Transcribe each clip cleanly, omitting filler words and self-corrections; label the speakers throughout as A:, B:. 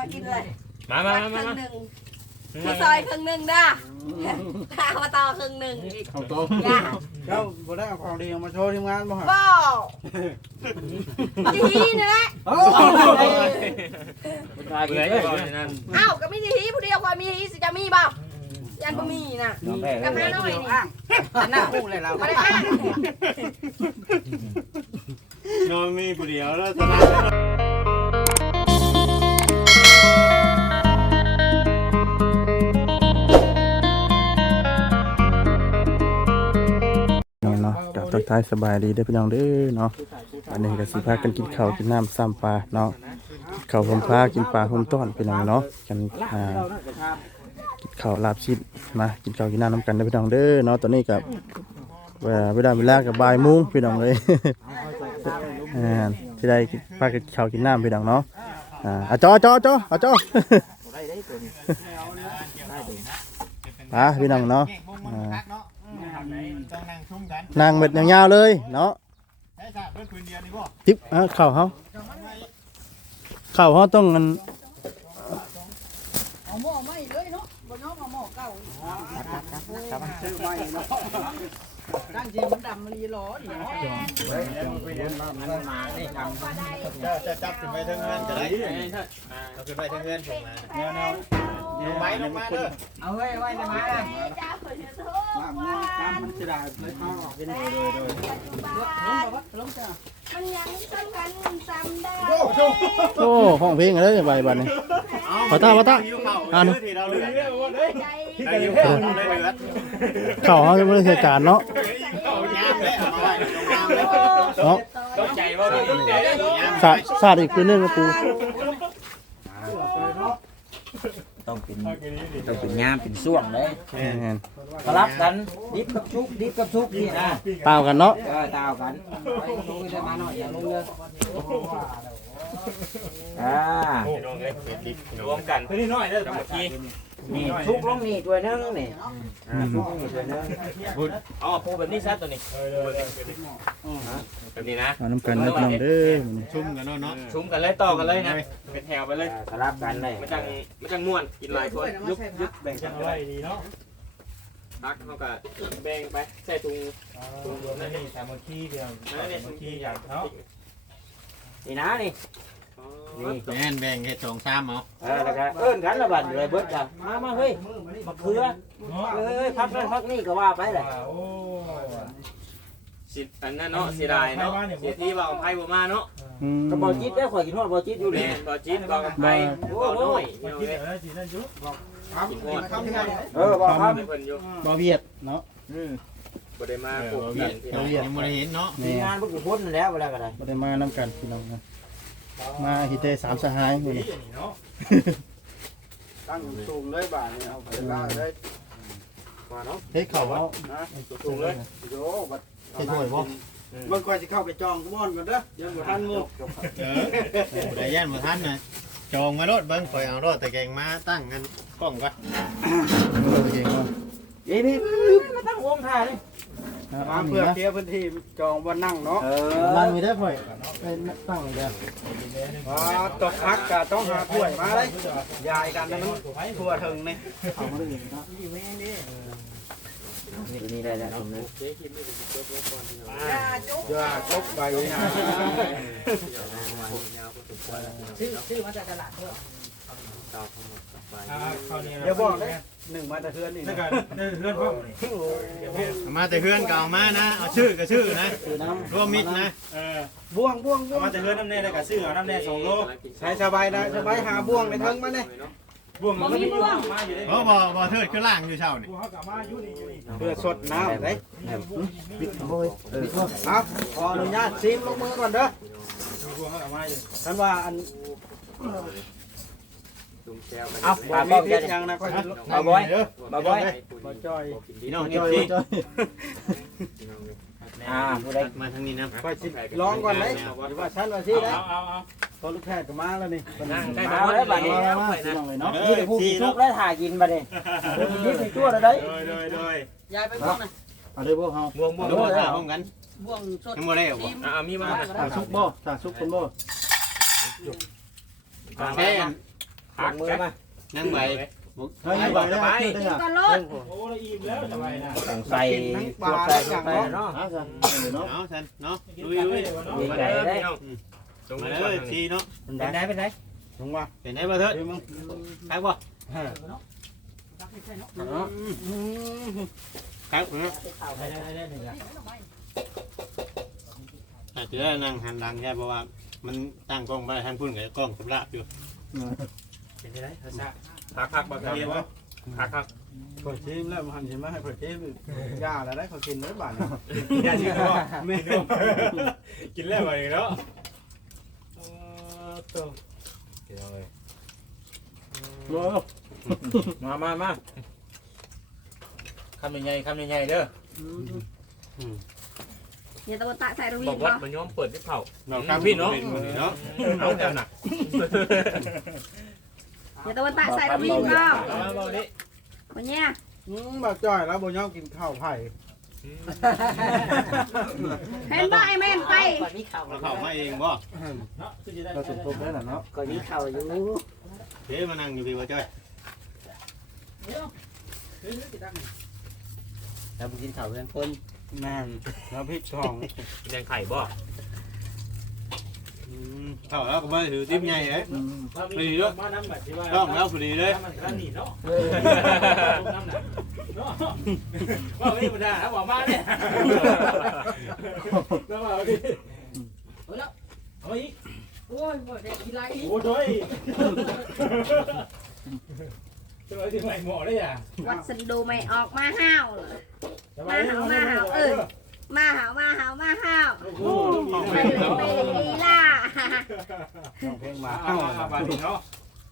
A: กินเลย
B: มา
A: ครึ่งหนึ่งผู้ซอยครึ่งหนึ่งด้าข้าวต่อครึ่งหนึ่งอีก
C: เอาโต๊ะ
D: เจ้าบ่ได้เอาของดีมาโชว์ทีมงานบ่ฮะ
A: บ่จีฮีนี่แหละ
D: โอ้
B: เบื่ออยู่บ่นั่น
A: อ้าวก็มีจีฮีผู้เดียวคอยมีฮีสิจะมีบ่ยันบ่มีน่ะก็มาหน่อยนี่
D: หน้าคู่เลยเรา
A: มาได้อ้าง
C: นอนมีผู้เดียวแล้วตอน
E: เนาะกับทักทายสบายดีเด้อพี่น้องเด้อเนาะอันนี้ก็สิพากันกินข้าวกินน้ำซ้ำปลาเนาะข้าวผมพากินปลาผมต้อนพี่น้องเนาะกันกินข้าวลาบชิ้นมากินข้าวกินน้ำน้ำกันเด้อพี่น้องเด้อเนาะตอนนี้กับเวลากับบ่ายโมงพี่น้องเลยที่ได้พากันข้าวกินน้ำพี่น้องเนาะจอพี่น้องเนาะนั่งเม็ดยาวๆเลยเนาะติ๊บเข่าเขาต้องกัน
A: เอาหม้อไหม้เลยเนาะบ่น้องเอาหม้อเก่าซื้อไหม้เนาะตั้งจริงมันดำมันรีล้อดิเนาะ
C: จะจับขึ้นไปทางเงินจะได้เอาขึ้นไปทางเงินผมมาเนี่ยไว้ลงมาเด้อ
D: เอาไว้ในม้าเลยมันจะได้ไม่เข้าออกเป็นลงจ้ะ
A: มันยังซ้ำกันซ้ำได้
E: โอ้ห้องเพลงเลยใบบันนี่พอตาอ่าน
C: ที่เราเลือก
A: ใจ
C: ได้อยู่ข้าวได้เลือด
E: เข่าเขาจะไม่ได้ใช้การเนาะ
C: เอายามเลยเอาไว้ลงยามเลย
E: เนาะ
B: ตกใจว่าพี่
E: สาดอีกคืนนึงกับปู
D: ต้องเป็นงามเป็นส่วงเลยสลับกันดิบกับชุกนี่นะ
E: ตามกันเนาะ
D: ตาวกันไปลงได้มาหน่อยอย่าลงเยอะ
B: รวมกันเพื่อนน้อยเด้อเมื่อกี้
D: นี่ชุกลงนี่ตัวนึงนี่ชุกลงนี่ตัวนึง
B: เอาปูแบบนี้ซัดตัวนี้แบบนี้นะ
E: มาน้ำกันนะพี่น้องเด้อ
C: ชุ่มกันเนาะ
B: ชุ่มกันเลยต่อกันเลยนะเป็นแถวไปเลย
D: สลับกันเลย
B: มันจังม่วนกินหลายคนยุบแบ่งกันไว้ดีเนาะตักเขาก็แบ่งไปใส่ถุงนั่นนี่สามัคคีเดียวนั่นนี่สามัคคีอย่างเนาะ
D: นี่นะนี่
C: แม่นแบ่งแค่2-3เอา
D: แล้วก็เอิ้นกันละบัดเลยเบิดกันมาเฮ้ยมะเขือพักนั่นพักนี่ก็ว่าไปเลย
B: สิอันนั้นเนาะเสียดายเนาะเสียที่บอกไพ่บัวมาเนาะ
D: ก็บ่จิตได้ข่อยกินฮอดบ่จิตอยู่
B: แม่
D: นี่
B: บอกจิตบอกไพ่บอกน้อยกินฮอด
D: บอกครับ
B: เพิ่นอยู่
E: บ่เวียดเนาะ
B: บ่ได้มาปลูกเพียนพี่น้อง
C: ยังไม่ได้เห็นเนาะ
D: มีงานพวกกูพ้นแล้วเวลาก็ได้
E: บ่ได้มาน้ำกันพี่น้องนะมาฮิเตสามสหายมื้อนี้
D: ตั้งสูงเลยบาทนี่เอาไปล่าเลยว่าเนาะ
E: เฮ้ยเข่าเอา
B: สูงเลย
D: โยบัด
E: เฮ็ดห่วยบ่
D: บางคนสิเข้าไปจองกูม่อนก่อนเด้อยังบ่ทันหมู่
C: ได้ย่านบ่ทันนะจองมารถเบิ่งข่อยเอารถตะแกงมาตั้งกันกล้องก่อน
E: เองเนาะ
D: นี่มาตั้งวงท่าเลย
E: มาเพื่อเคลียร์
D: พื้นที่จองบ่นั่งเนาะ
E: นั่งมีได้พ่อยไปตั้งเลยเด้อ
D: ตกพักก็ต้องหาถ้วยมาเลยยายกันแล้วมันทั่วถึงนี่
E: เอามาเลยเนาะ
D: นี่ได้แล้วตรงนี้
A: อย่าจุ๊บ
D: จกไปนะ
A: ซื้อมาจากตลาดเด้อ
D: อย่าบอกเลยหนึ่งมาแต่เทือนนี่นะ
C: มาแต่เพื่อนก็เอามานะเอาชื่อก็ชื่อนะ
D: คือน้
C: ร่วมมิตรนะ
D: ำบ่วง
F: มาแต่เฮือนน้ำแน่ได้กับซื้อเอาน้ำแน่2 โล
D: ใช้สบายนะสบายหาบ่วงในเทิงมาเนี่ย
F: บ่วงมันมีบ่วงมาอยู่ได้
C: เพราะบ่เทิดคือล่างอยู่เช้านี่
F: บ่วงเขากลับมาอยู่นี่อยู่นี่
D: เพื่อสดน้ำเลย ครับขออนุญาตซิมลงมือก่อนเด้อ
F: บ่วงเขากลับมาอยู่
D: ท่านว่าอัน
B: ตุ้มแซว
D: เอามีพิษยังนะค่อย
C: เอาบ่อยบ่บ่อย
D: บ่จอย
C: พี่น้อง
E: จอย
C: พี่
E: จอย
D: ผู้ใด
C: มาทางนี้นะ
D: ค่อยสิลองก่อนเลยหรือว่าฉันว่าสิได้
F: เอา
D: พอลูกแพทย์ก็มาแล้วนี่
B: นั่งใกล้
D: มา
B: บ้าน
D: แล้วบัดนี้
E: มาพี่น้องเลยเนาะ
D: นี่เดี๋ยวผู้ทุกข์แล้วถ่ายกินบัดนี้นี่สิตัวแล้วได้
C: โดย
A: ยายไปบ่วงนะ
E: เอาเลยพวกเฮา
B: บ่วง
C: ดูว่าพร้อมกัน
A: บ่วงสด
C: ยังบ่ได้บ่
B: มีมา
E: ตาซุกบ่ตาซุกคนบ่
C: แค่
B: พักมือมา
C: นั่งใบ
F: เฮ้ยไปแล้ว
A: กินกันรถ
F: โอ้ยอิ่มแล้วสบายนะ
D: ต้องใส่พวกใส่พวกไปเนาะ
C: เอาฉันเนาะ
F: กิน
C: ลุย
F: กัน
C: ลุย
F: เลยเนาะ
D: ดีใจได้
C: มาเลยทีเนาะ
D: เป็นไงเป็นไง
C: ลงมาเป็นไงบ่เถิดใครบ่ครับอาจจะนั่งหันหลังแค่เพราะว่ามันตั้งกล้องไปทางพุ่นกับกล้องสำลับอยู่
F: เป็นยังไงภาษา
B: พักบักเดียวพัก
F: เปิดชิมแล้วมันชิมมาให้เปิดชิมยาแล้วได้เขากินได้บ้าน
B: ยาชิมก็ไม่
F: กินแล้วไปเนาะตัวกินเลยมาคำใหญ่คำใหญ่เด้อ
A: อย่าตะวันตะใส่ระวี
B: บอกว่ามันย้อมเปิดที่เผา
C: เราข้ามพี่เนาะเนาะ
B: เอาแต่หนัก
A: อย่าตะวันตะใส่ระวีเปล่า
F: เอาดิ
A: วันเนี้ย
F: บ่จ่อยแล้วบ่ยอมกินข้าวไผ่
A: เห็นบ่ไอ้แม่นไป
C: เราเข้ามาเองบ่
F: เราสมทบได้หรอเนาะ
D: ก็มีเข่าอยู่
C: เฮ้มานั่งอยู่พี่บ่จ้อย
D: แล้วกินเข่าเพื่อนคน
F: แม่แล้วพริกทอง
B: แดงไข่บ่
C: เข้าแล้วก็มาถือติ๊บใหญ่เลย
F: มาน้ำแบบที่ว่า
C: ต้องแล้วพอดีเลย
F: มันนี่เนาะว่าไม่ธรรมดาครับบอกมาเนี่ยแล้วมาดิเอาอีก
A: โอ้ยบ่ได้กินไรอีก
F: โอ้ยจะไปที่ไหนหมอได้ยัง
A: วัดสันดูไม่ออกมาห้าวเลยมาหาวมาหาวมาหาวไปลีลา
F: เพลงมาเข้าบาดีเนาะ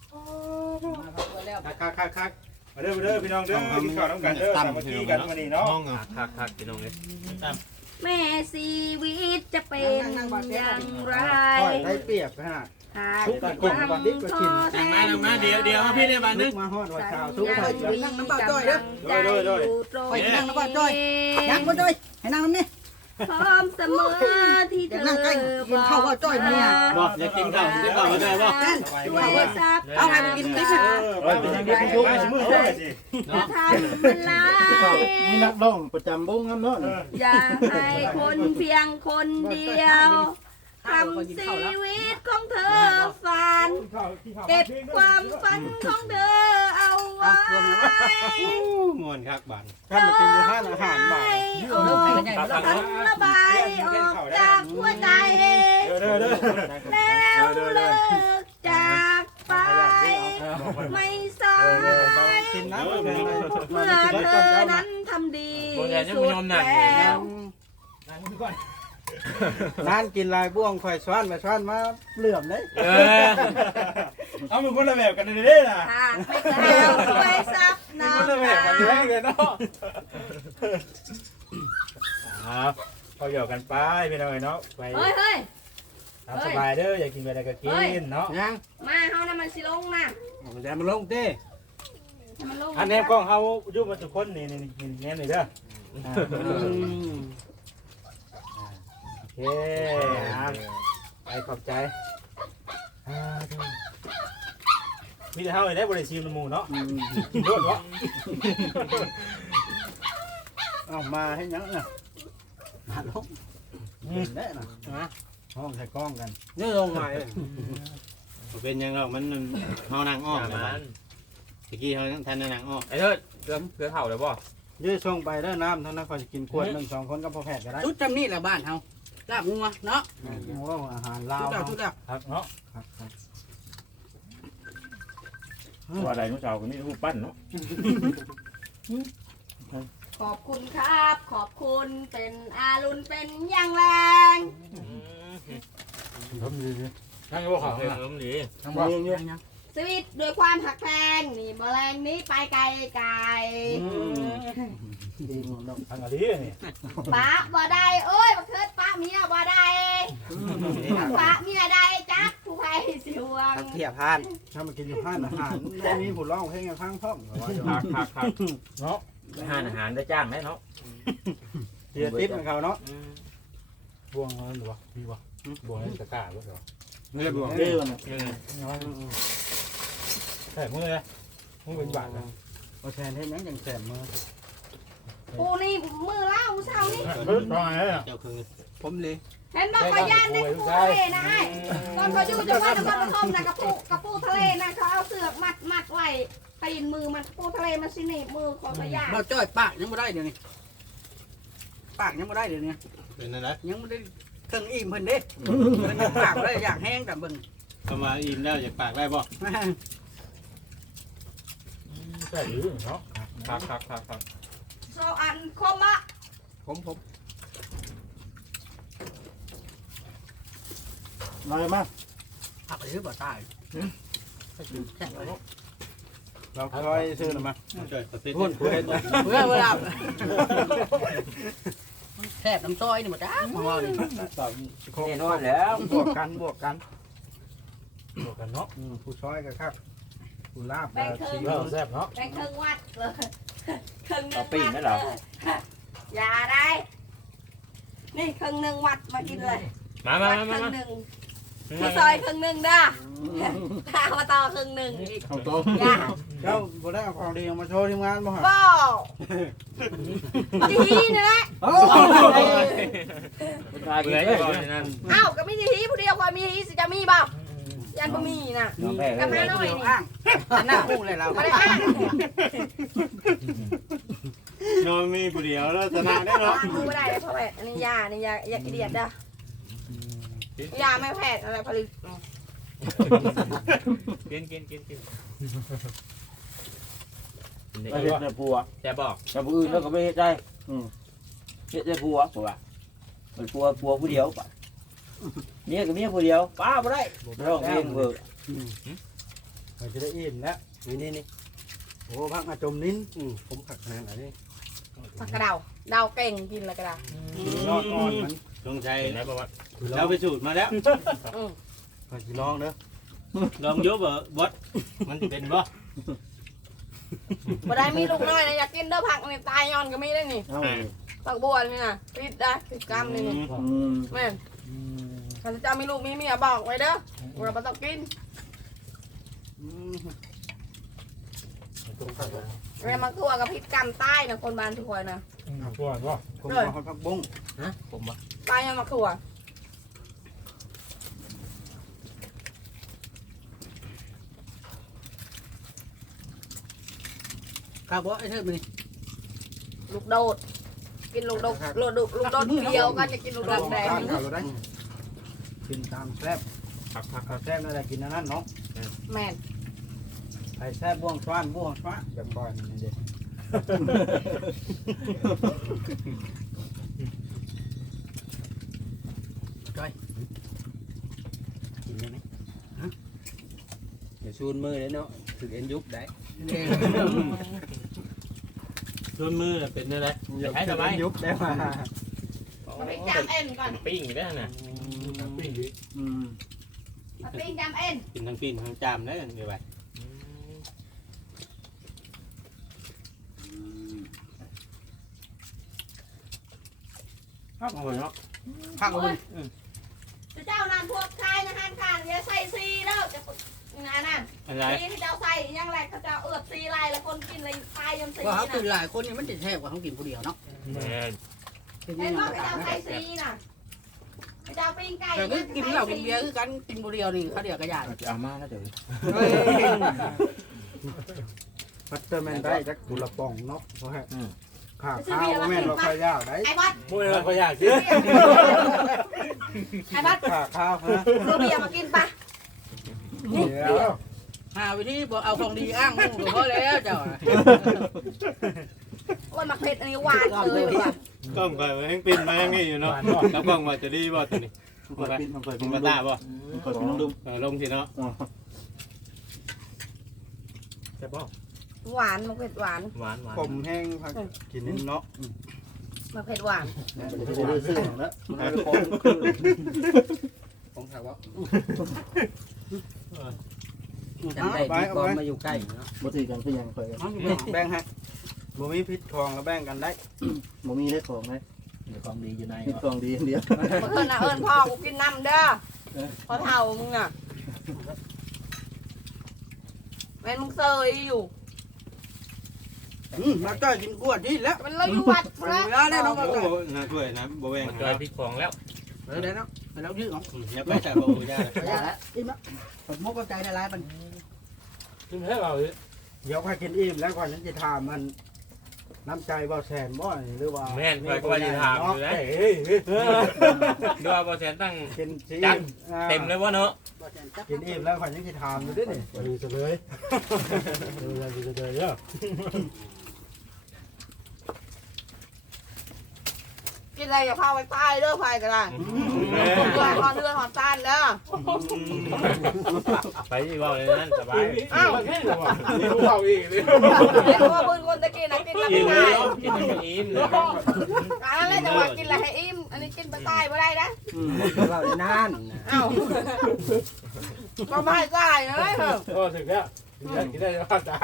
F: คักมาเด้อพี่น้องเด้อกินข้าวน้ำกันเด้อสามัคคีกันวันนี้เนาะ
C: ห้องอ่ะ
B: คักพี่น้องเลย
A: แม่ชีวิตจะเป็นอย่างไร
F: ได้เปรียบฮะ
A: หากความท้อแท้
C: มาเดี๋ยวมาพี่เลยบ้านนึง
F: มาฮอดว่าชาวทุ
A: ทุ
F: ก
A: ก
F: ค
A: คน นมีกำลังใจอยู่ตรง
G: นั่งน้ำบ่าวจ้อยยังบ่จ้อยให้นั่งน้ำนี่
A: พร้อมเสมอที่เธอบอก
C: บอกอยากกินข้าวกินข้าวมาได้ป่ะ
A: ว่าทราบ
G: เอาให้มันกินดิ
F: ไปทางนี้ทุกข์มือเท่าไหร่สิ
A: ทำเป็นลาย
F: นี่นักร้องประจำวงน้ำเนาะ
A: อย่าให้คนเพียงคนเดียวทำชีวิตของเธอฝันเก็บความฝันของเธอเอาไว้
C: มวนคักบ้าน
F: ถ้ามากินอยู่ห้านอาหารบ่าย
A: ออกฉันระบายออกจากหัวใจ แล้วเลิกจากไปไม่สาย
F: กินน้ำ
A: เมื่อเธอนั้นทำดีสุดแล้ว
F: ร้านกินลายบ่วงข่อยสวานไปสวานมาเหลื่อมเลยเอาเป็นคนละแบบกันเลยนะ
A: หากไม่แก้วช่วยซับน้ำ
F: คนละแบบกันแรกเลยเนาะเขาหยอกกันไปพี่น้อยเนาะไป
A: เฮ้ยเฮ้ย
F: สบายเด้ออยากกินอะไรก็กินเนาะยัง
A: มาเฮานะมันสิลงนะ
F: แต่มันลงเต้
A: ให้มันลง
F: อันนี้กล้องเขาอยู่มาทุกคนนี่แน่เลยเด้อโอเคไปขอบใจมีแต่เท่าไหร่ได้บริษัทมันหมูเนาะกินรวดวะเอามาให้ยังน่ะมาลงแน่น่ะห้องใส่กล้องกันนี่ลงมา
C: เป็นยังหรอกมันเฮานั่งอ้อมนะบ้านตะกี้เฮาทันนั่งอ้อม
B: ไอ้เถิดเรือเผาเลยบ่
F: ยืดส่งไปเด้อน้ำทั้งนั้นเขาจะกินขวดหนึ่ง2 คนก็พอแพทย์ก็ได้
G: ชุดจำนี่แหละบ้านเฮาลาบงัวเนาะ
F: ว่าอาหารลา
G: ชุ
F: ว
G: ดแล้ว
F: ครับเนาะ
H: ว่าอะไรนู้นเจ้าคนนี้รูปปั้นเนาะ
A: ขอบคุณครับ ขอบคุณเป็นอารุณเป็นอย่างแรง
F: นั่งอยู่เขา
B: เริ่มดี
F: ทั้งบ่
A: ชีวิตด้วยความหักแพงนี่แมลงนี้ไปไกลไกล
F: ทางอะไรนี่
A: ป้าบ่ได้โอ้ยบักเทิดป้าเมียบ่ได้ป้าเมียได้จักผู้ใครสิหวง
G: เทียบพาน
F: ถ้ามากินอยู่ห้านอาหารมีผู้ร้องเพลงข้างท้องเนาะ
D: อาหารได้จ้างได้เนาะ
F: เสียติ๊บเขาเนาะบ่วงหรือวะมีวะบ่วงตะกร้าบ่เหรอ
C: เรียบร้อย
F: เด้อ
C: ใส่มือเลยมือเป็นบาทนะ
F: เอาแทนให้ยังยังแสบมือ
A: ปูนี่มือเล่าเช้านี่
C: ตอนไหนอ่ะ
F: เจ้าคือ
G: ผมเลย
A: เห็นบอกขอยานในกระปูทะเลนะไอ้ตอนเขาอยู่จังหวัดนครปฐมนะกระปูทะเลนะเขาเอาเสือกมัดไว้ตีนมือมันปูทะเลมันสิหนีบมือของขอยาน
G: บ่จ้อยปากยังบ่ได้เดี๋ยวนี้ปากยังบ่ได้เดี๋ยวนี้
C: เป็นอะไร
G: ยังบ่ได้เครื่องอิ่มเพิ่นเด้มันยังปากบ่ได้อยากแห้งแต่เบิ่ง
C: เข้ามาอิ่มแล้วอยากปากได้บ่ใช่หรือเนาะ
B: ครับ
A: โซอันคมอะ
G: ผม
F: มาเลยมา
G: หักไปซื้อบ่ตายแค่ไว้
F: เราคอยซื้อหน่อยมา
C: ช่วยประเทศ
F: พูดคุยนะ
G: เพื่อเวลาแทบน้ำซอยนี่หมดจ้าของเรานี่
D: แน่นอนแล้ว
F: บวกกันบวกกันเนาะผู้ช้อยกับครับผู้ลาบ
A: แบ่งครึ่ง
C: เราแซ่บเนาะ
A: แบ่งครึ่งวัดเลยครึ่งหนึ่
D: เอา
A: ง
D: ปิ้ง
A: วั
D: ไหม
A: ด
D: เหรอ
A: อย่าได้นี่ครึ่งหนึ่งวัดมากินเลย
B: มา
A: วัดครึ่งหนึ่งพี่ซอยครึ่งหนึ่งเด้อข้าวต่อครึ่งหนึ่งอีก
F: เอาโต๊ะ
A: อย่า
F: เจ้าบ่ได้เอาของดีมาโชว์ทีมงานบ่ฮะ
A: บ่ดีนี่แหละ
F: โอ้
D: คุณทายกิ
B: เบื่
D: น
B: อ
D: เล
B: จะ
D: ย
B: บอกในนั้น
A: เอ้าก็ไม่ได้ฮีผู้เดียวคอยมีฮีสิจะมีบ่ยันบ่มีน่ะ
D: น้องแพ้
A: กลับ
D: เล
A: มาย หน่อยนี่
G: อ้างอันหน้าพุ่งเลยเรา
A: มาได้อ้าง
C: นอนมีผู้เดียวแล้วชนะได้เนาะ
A: ดูไม่ได้เลยพ่อแพทย์อันนี้ยากิเดียดเด้อยาไม่แพทย์อะไรผลิต
B: กิน
D: ไปเฮ็ดในผัว
B: แต่บอก
D: แต่ผู้อื่นแล้วก็ไม่เฮ็ดได้เฮ็ดได้ผัวผัวมันผัวผู้เดียวป่ะเมียกับเมียผู้เดียวป้าบ่ได้ร้องเพลงเบิก
F: มันจะได้อิ่มแล้วนี่โอ้พักมาจมนิ้นผมผักขนาดไหนนี่
A: ผักกระเดาเก่งกินเลยกระเดาย
F: อดอ่อนมัน
C: ลงใจ
B: ไหนบอกว่า
C: เราไปสูตรมาแล้ว
F: ไปลองเด้อ
C: ลองยกบดมันเป็นบ่
A: บ่ได้มีลูกน้อยนะอยากกินเด้อผักนี่ตายย้อนก็มีได้นี่
F: เอา
A: ผักบัวนี่น่ะติดได้ติดกรรมนี่นี่แม่นถ้าจะมีลูกมีเมียบอกไว้เด้อว่าบ่ต้องกินแม่มาคั่วกับพิษกรรมใต้นะคนบ้านทุกคนนะ
C: ปวดบ่
F: ผมเอาผักบุ้ง
B: ผมว่า
A: ตายยังมาคั่ว
G: ข้าวบ่ไอ้เทิดมัน
A: ลูกโดดกินลูกโดดลูกโดดเดียวกันจะกินลูกโดดแดง
F: เอาเราได้กินตามแซ่บ
B: ผัก
F: เอาแซ่บนั่นแหละกินนั่นเนาะ
A: แม่น
F: ไอ้แซ่บบ่วงช้อนแบบก่อนนี่เด็ดกินได้ไหม
G: อย่าชูนมือเลยเนาะถึงเอ็นยุบได้
C: ชนมือเป็นอะไร
F: อย่าให้ทำไมยุบได้มา
A: มาปิ้งจำเอ็นก่อน
B: ปิ้งอยู่ได้น่ะ
C: ปิ้งดิ
A: มาปิ้งจำเอ็น
C: กินทั้งปิ้งทั้งจามได้กันอยู่ไป
D: ครับเอาไว้เนาะ
G: ข้างบน
A: เจ้านานพวกชายนะฮันการอย่าใส่ซีแล้วจะนั่น
C: อะไร
A: ซีที่เจ้าใส่ยังไรเขาจะเอือบซีลายแล้วคนกินเลยตายยังซี
G: ว่าเขา
A: นะ
G: กินหลายคนเนี่ยมันจะแทบกว่าเขากินคนเดียวเนาะ
B: แม่น
A: เห็นว่าเขาใส่ซีน่ะเจ้าปิ้งไก่
G: แต่ก็กินเหล้ากินเบียร์คือกันกินคนเดียวนี่เขาเดียวก็ยาก
D: จะเอามาแล้วเดี๋ยว
F: พัตเตอร์แมนได้จักบุละป่องเนาะเพราะข้าวข้าวแม่นเราค่อยยากได้
A: ไอ้บัด
C: มุ้ยเราก็อยากกิน
A: ไอ้บัด
F: ข้าวฮะ
A: เราเบียร์มากินปะ
F: เดี๋ยว
G: หาวิธีบอกเอาของดีอ้างมุ่งก็พอแล้วเจ้า
A: โอ้ยมาเผ็ดอันนี้หวานเลยว่ะ
C: กล้องไปมันยังปิ้นมายังนี่อยู่เนาะแล้วกล้องมาจะดีบ่ตัวนี้
F: เปิดปิดเปิด
C: มึงมาตาบ่
F: เปิดปิดดู
C: ลงสิเนาะ
B: แต่บอก
A: หวานมาเผ็ดหวาน
B: หวาน
F: ผมแห้งพักกินนิดเนาะ
A: มาเผ็ดหวาน
F: จะได้ซื้อแล้วผมถามว่า
G: จำได้ที่กองมาอยู่ใกล้เนาะ
F: บ่ถือกันคือยังเคยแบ่งฮะบ่มีพิษทองแล้วแบ่งกันได้บ่มีได้ของได้
G: ของดีอยู่ใน
F: พิษทองดีเดียว
A: เมื่อคืนน่ะเอิญพ่อกูกินน้ำเด้อพอเท่ามึงน่ะแม่มึงเซยอยู่
G: มาจ้อยกินกวดที่แล้ว
A: มันเราอยู่วัด
G: เวลาได้น้องมาจ้อย
C: น่าช่วยนะบ่แวง
B: จอยพริกของแล้ว
G: ได้เนาะไปแล้วยืดของ
C: อย่าไปแต่บ่ยา
G: ไปแล้วอิ่มแล้วผมมกใจได้หลายปัน
F: กินให้เราเดี๋ยวใครกินอิ่มแล้วก่อนฉันจะถามมันน้ำใจบ่แสนบ่หรือว่า
B: แม่นคอยก็ว่าจะถามอยู่นะดูว่าบอแสนตั้ง
F: กินซี
B: เต็มเลยวะเนาะ
F: กินอิ่มแล้วก่อนฉันจะถามอยู่ด้วยนี่ดูซะเลยดูเลยเยอะ
A: กินอะไรอย่าพาไปตายเด้อพายกันได้หอนเดือนหอนตานเด้อ
B: ไปที่ว่าเลยนั่นสบาย
A: อ้าว
F: แค่ไหนวะนี่รู้เอาอีกนี่
A: ไอ้ตัวปืนคนตะกี้นะกินแล้ว
B: กิ
A: ไม่
B: นเล
A: ได้
B: ยกินให้อิ่มเลย
A: อันนั้นจะว่ากินอะไรให้อิ่มอันนี้กินไปตายไม่ได้นะ
G: เราในนาน
A: อ้าวก็ไม่ตายนะเลยเหรอ
F: ก็ถึงแล้วกินได้ก็ตาย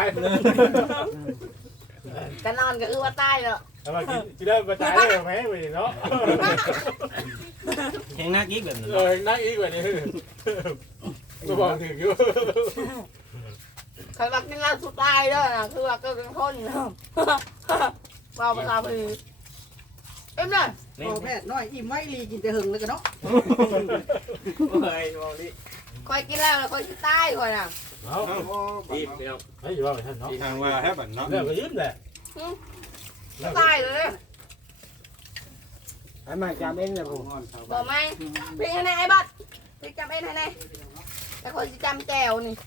A: จะนอนก็ว่าตายเนาะ
F: ทำไมกินได้มาตายได้ไหมไปเนาะ
B: แข่งหน้ากิ๊กแบบนั้น
F: นั่งอีกกว่านี้ก็บอกถึงอยู่
A: ใครว่ากินแล้วสุดตายเด้อนะคือว่าก็เป็นคนเนาะว่าภาษาพีเอ็มเลย
G: โอ้แม่น้อยอิ่มไม่รีกินแต่หึงเลยกันเนาะ
B: เฮ้ยมองดิ
A: คอยกินแล้วคอยกินตายคอยน่ะ
F: เอา
B: อิ่มเดียว
F: ไม่อยู่ว่าไปท่านเนาะ
C: ทางว่าแฮบันเนาะ
F: เรื่องก็ยืมแหละ
A: ตายเลย
F: ไอ้มาจำเองเลยผม
A: บอกไหมพี่ให้แน่ไอ้บัดพี่จำเอ็นให้แน่แต่คนที่จำแจวนี่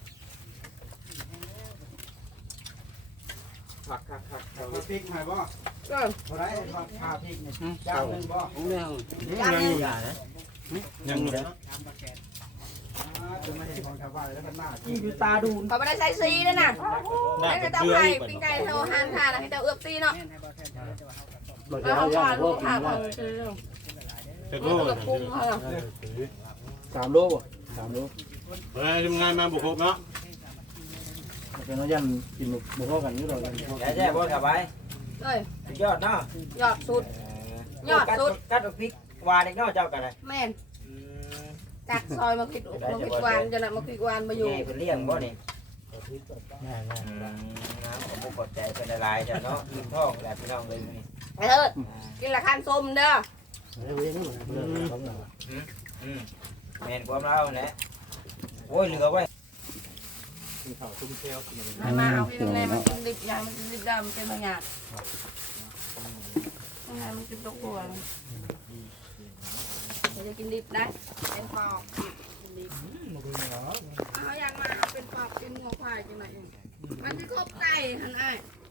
B: คัก
F: เอาพริกมาบ่
A: ก็
F: เท่าไรพาพริกเนี่ยเจ้าหนึ่งบ่
G: เรื่อง
A: จำเอง
C: ยังอยู่
F: จะไม่เห็นของชาวบ้านแล้วกันมาก
G: กินอยู่ตาดูน
A: เขาไม่ได้ใช้ซีนั่นน่ะ
C: น่า
A: ให้
C: จะ
A: เจ้า
C: เชื่อ
A: ไก่
C: อีก
A: ปิ้งไก่เท่าหันทานให้เจ้าเอือบซีเนาะ
F: เรา
A: แล้วเขาทานลูกทานของซื้อ
C: จะ
A: แล้
C: รู้
A: วก็ปรุงเขา
F: 3 โล3 โล
C: เฮ้ยทำงานมาบุกครบเนาะ
F: เป็นน้องยันกินบุกเข้ากันอยู่เรา
D: แย่บ่สบาย
A: เอ้ย
D: ยอดเนาะ
A: ยอดสุดยอดสุด
D: กัดพริกหวานอีกเนาะเจ้ากันเลย
A: แม่นจากซอยมาคิดวานจนมาคิดวานมาอยู่
D: นี่เป็นเลี้ยงบ่นี่ผมบ่กดใจเป็นละลายจ้ะเนาะกินท้องแหละพี่น้องเลยนี่
A: ไอ้เถิดกินละคันส้มเด้อ
D: แม่นความเราแหละโอ้ยเหลือไว้
A: มาเอากินในมันกินดิบอย่างมันกินดิบดำเป็นบางอย่างยังไงมันกินตกหัวจะกินดิบได้เป็นปอกเอาอย่างมาเอาเป็นปอกกินหัวควายกินหน่อยเองมันจะครบไก่หันไอ้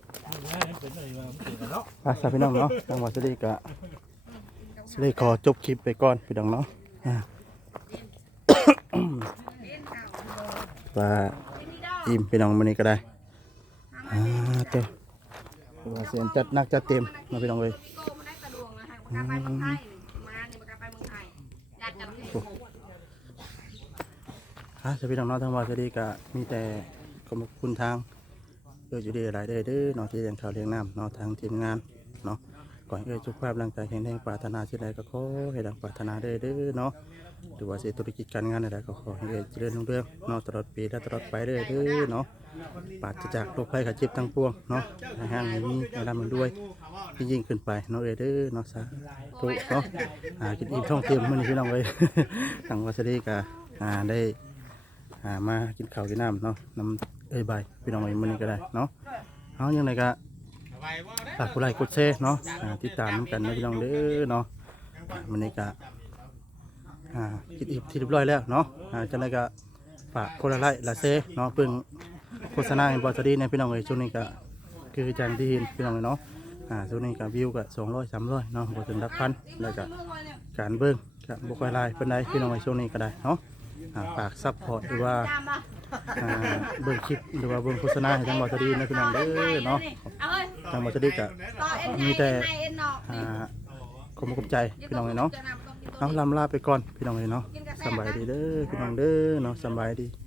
E: สาพี่น้องเนาะจังหวัดสรีกะสรีขอจบคลิปไปก่อนพี่น้องเนาะว่าอิ่มพี่น้องมื้อนี้ก็ได้เต้ว่าเสียนจัดหนักจัดเต็มมาพี่น้องเลยสาพี่น้องเนาะทั้งหมดสรีกะมีแต่ขอบคุณทางอยู่ดีหลายเด้อเนาะที่เลี้ยงข้าวเลี้ยงน้ำเนาะทางทีมงานเนาะก่อนสุขภาพร่างกายแข็งแรงปรารถนาสิ่งใดก็ขอให้ดังปรารถนาเด้อเนาะหรือว่าธุรกิจการงานใดก็ขอให้เจริญรุ่งเรืองเนาะตลอดปีและตลอดไปเด้อเนาะปราศจากโรคภัยไข้เจ็บทั้งปวงเนาะให้ห่างให้มีให้ร่ำให้รวยยิ่งขึ้นไปเนาะเด้อเนาะสาธุเนาะกินอิ่มท้องเต็มมื้อนี้พี่น้องเอ้ยทางวัดสรีก็ได้มากินข้าวกินน้ำเนาะน้ำใบพี่น้องเอ้ยมื้อนี้ก็ได้เนาะเอาอย่างไรก็ฝากกดไลค์กดแชร์เนาะติดตามกันนะพี่น้องเด้อเนาะมื้อนี้ก็คิดอีกที่เรียบร้อยแล้วเนาะจังไรก็ฝากคนละไลค์ละแชร์เนาะเพิ่งโฆษณาในบอสดีในพี่น้องเอ้ยช่วงนี้ก็คือจังที่เห็นพี่น้องเนาะช่วงนี้ก็วิวก็200-300เนาะบ่ถึงหลักพันแล้วก็การเบิ่งก็บ่ค่อยหลายปานใดพี่น้องเอ้ยช่วงนี้ก็ได้เนาะฝากซัพพอร์ตหรือว่าเบิ่งคลิปหรือว่าเบิ่งโฆษณาให้ทางบอสดีนะพี่น้องเด้อเนาะทางบอสดีก็มีแต่ขอบคุณใจพี่น้องเอ้ยเนาะเอาลำลาไปก่อนพี่น้องเอ้ยเนาะสบายดีเด้อพี่น้องเด้อเนาะสบายดี